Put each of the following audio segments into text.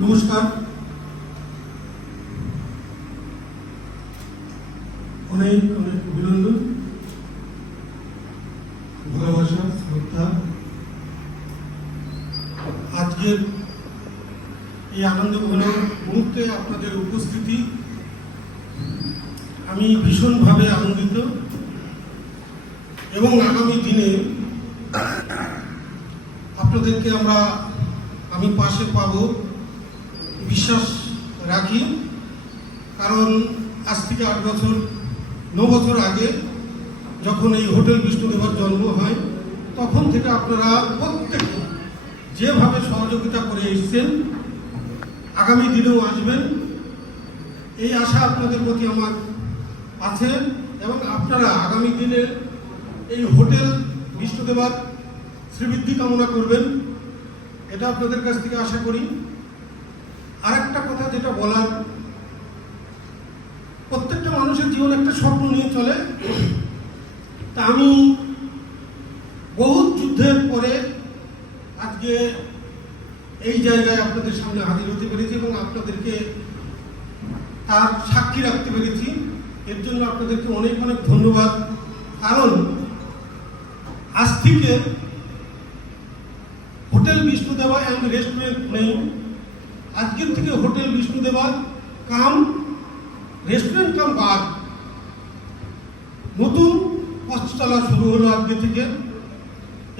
নমস্কার। অনেক অনেক অভিনন্দন। ভালোবাসা শ্রদ্ধা। আজকের এই আনন্দ ঘন মুহূর্তে আপনাদের উপস্থিতি আমি ভীষণভাবে আনন্দিত এবং আগামী দিনে আপনাদেরকে আমরা আমি পাশে পাব, বিশ্বাস রাখি, কারণ আজ থেকে আট বছর, ন বছর আগে যখন এই হোটেল বিষ্ণুদেবার জন্ম হয়, তখন থেকে আপনারা প্রত্যেকে যেভাবে সহযোগিতা করে এসছেন, আগামী দিনেও আসবেন। এই আশা আপনাদের প্রতি আমার আছে এবং আপনারা আগামী দিনে এই হোটেল বিষ্ণুদেবার শ্রীবৃদ্ধি কামনা করবেন, এটা আপনাদের কাছ থেকে আশা করি। আরেকটা কথা যেটা বলার, প্রত্যেকটা মানুষের জীবন একটা স্বপ্ন নিয়ে চলে। তা আমি বহু যুদ্ধের পরে আজকে এই জায়গায় আপনাদের সামনে হাজির হতে পেরেছি এবং আপনাদেরকে তার সাক্ষী রাখতে পেরেছি। এর জন্য আপনাদেরকে অনেক অনেক ধন্যবাদ। কারণ আজ থেকে হোটেল বিষ্ণুদেবা অ্যান্ড রেস্টুরেন্ট নেই। আজকের থেকে হোটেল বিষ্ণুদেবা কাম, রেস্টুরেন্ট কাম বার নতুন পথচলা শুরু হলো আজকে থেকে।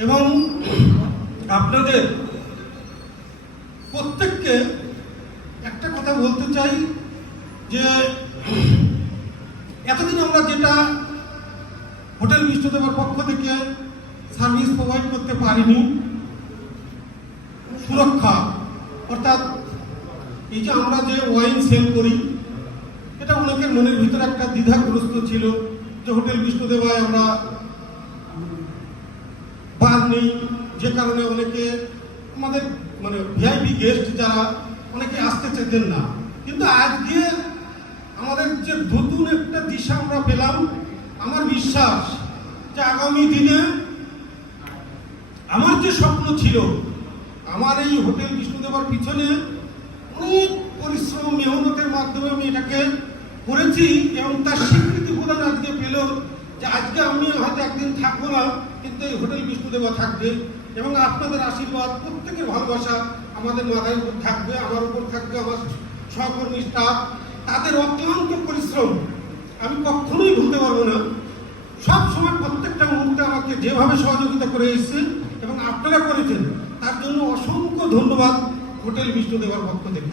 এবং আপনাদের প্রত্যেককে একটা কথা বলতে চাই যে এতদিন আমরা যেটা হোটেল বিষ্ণুদেবের পক্ষ থেকে সার্ভিস প্রোভাইড করতে পারিনি, সুরক্ষা। অর্থাৎ এই যে আমরা যে ওয়াইন সেল করি, এটা অনেকের মনের ভিতরে একটা দ্বিধাগ্রস্ত ছিল যে হোটেল বিষ্ণুদেবায় আমরা বার নেই, যে কারণে অনেকে আমাদের মানে ভিআইপি গেস্ট যারা অনেকে আসতে চাইতেন না। কিন্তু আজকে যে নতুন একটা দিশা আমরা পেলাম, আমার বিশ্বাস যে আগামী দিনে আমার যে স্বপ্ন ছিল, আমার এই হোটেল বিষ্ণুদেবার পিছনে অনেক পরিশ্রম, মেহনতের মাধ্যমে আমি এটাকে করেছি এবং তার স্বীকৃতি প্রদান আজকে পেল যে আজকে আমি হয়তো একদিন থাকব না, কিন্তু এই হোটেল বিষ্ণুদেবা থাকবে এবং আপনাদের আশীর্বাদ, প্রত্যেকের ভালোবাসা আমাদের মাথার উপর থাকবে, আমার উপর থাকবে, আমার সহকর্মী, স্টাফ তাদের অক্লান্ত পরিশ্রম। আমি কখনোই ভুলতে পারব না। সব সময় প্রত্যেকটা মুহূর্তে আমাকে যেভাবে সহযোগিতা করে এসেছেন এবং আপনারা করেছেন, তার জন্য অসংখ্য ধন্যবাদ হোটেল বিষ্ণুদেবার পক্ষ থেকে।